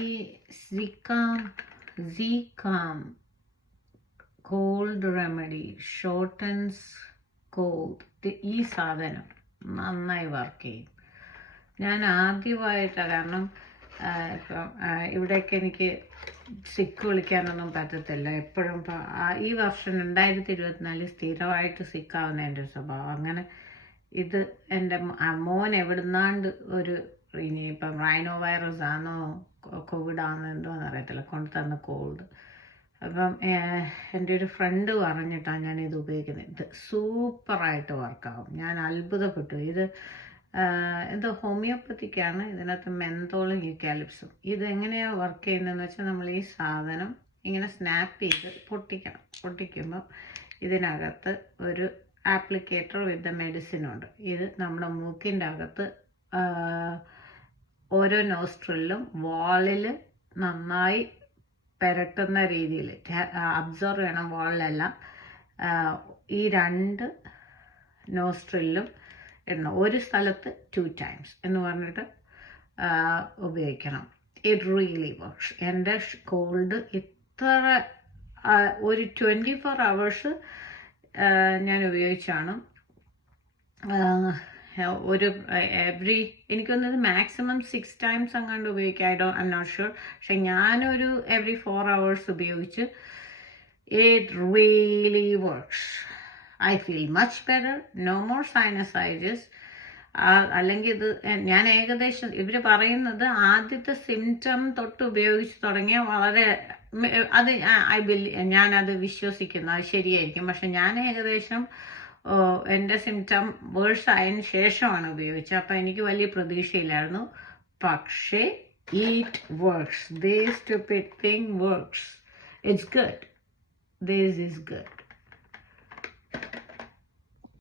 ഈ സിക്കാം called remedy shortens called, ഈ സാധനം നന്നായി വർക്ക് ചെയ്യും. ഞാൻ ആദ്യമായിട്ടാണ്, കാരണം ഇപ്പം ഇവിടെയൊക്കെ എനിക്ക് സിക്ക് വിളിക്കാനൊന്നും പറ്റത്തില്ല. എപ്പോഴും ഈ വർഷം 2024 സ്ഥിരമായിട്ട് സിക്കാവുന്ന എൻ്റെ ഒരു സ്വഭാവം. അങ്ങനെ ഇത് എൻ്റെ മോൻ എവിടുന്നാണ്ട് ഒരു ഇനിയിപ്പം റൈനോ വൈറസ് ആണോ കോവിഡ് ആണോ എന്തോന്ന് അറിയത്തില്ല കൊണ്ട് തന്ന കോൾഡ്. അപ്പം എൻ്റെ ഒരു ഫ്രണ്ട് പറഞ്ഞിട്ടാണ് ഞാനിത് ഉപയോഗിക്കുന്നത്. ഇത് സൂപ്പറായിട്ട് വർക്കാവും. ഞാൻ അത്ഭുതപ്പെട്ടു. ഇത് എന്തോ ഹോമിയോപ്പത്തിക്കാണ്. ഇതിനകത്ത് മെന്തോളും യൂക്കാലിപ്സും. ഇതെങ്ങനെയാണ് വർക്ക് ചെയ്യുന്നതെന്ന് വെച്ചാൽ, നമ്മൾ ഈ സാധനം ഇങ്ങനെ സ്നാപ്പ് ചെയ്ത് പൊട്ടിക്കണം. പൊട്ടിക്കുമ്പോൾ ഇതിനകത്ത് ഒരു ആപ്ലിക്കേറ്റർ വിത്ത് മെഡിസിനുണ്ട്. ഇത് നമ്മുടെ മൂക്കിൻ്റെ അകത്ത് ഓരോ നോസ്ട്രിലും വാളിൽ നന്നായി പെരട്ടുന്ന രീതിയിൽ അബ്സോർവ് ചെയ്യണം. വാളിലെല്ലാം ഈ 2 നോസ്ട്രിലും ഇടണം. ഒരു സ്ഥലത്ത് 2 times എന്ന് പറഞ്ഞിട്ട് ഉപയോഗിക്കണം. It really works. എൻ്റെ കോൾഡ് ഇത്ര ഒരു 24 hours ഞാൻ ഉപയോഗിച്ചാണ്. ഒരു എനിക്കൊന്നത് മാക്സിമം 6 times അങ്ങാണ്ട് ഉപയോഗിക്കാം. I am not sure. പക്ഷെ ഞാനൊരു എവറി 4 hours ഉപയോഗിച്ച് it really works. I feel much better. No more sinusitis. അല്ലെങ്കിൽ ഇത് ഞാൻ ഏകദേശം ഇവർ പറയുന്നത് ആദ്യത്തെ സിംറ്റം തൊട്ട് ഉപയോഗിച്ച് തുടങ്ങിയ വളരെ അത് ഞാനത് വിശ്വസിക്കുന്നു, അത് ശരിയായിരിക്കും. പക്ഷെ ഞാൻ ഏകദേശം എൻ്റെ സിംറ്റം വേഴ്സ് ആയതിന് ശേഷമാണ് ഉപയോഗിച്ചത്. അപ്പം എനിക്ക് വലിയ പ്രതീക്ഷയില്ലായിരുന്നു. പക്ഷേ it works. This stupid thing works. It's good. This is good.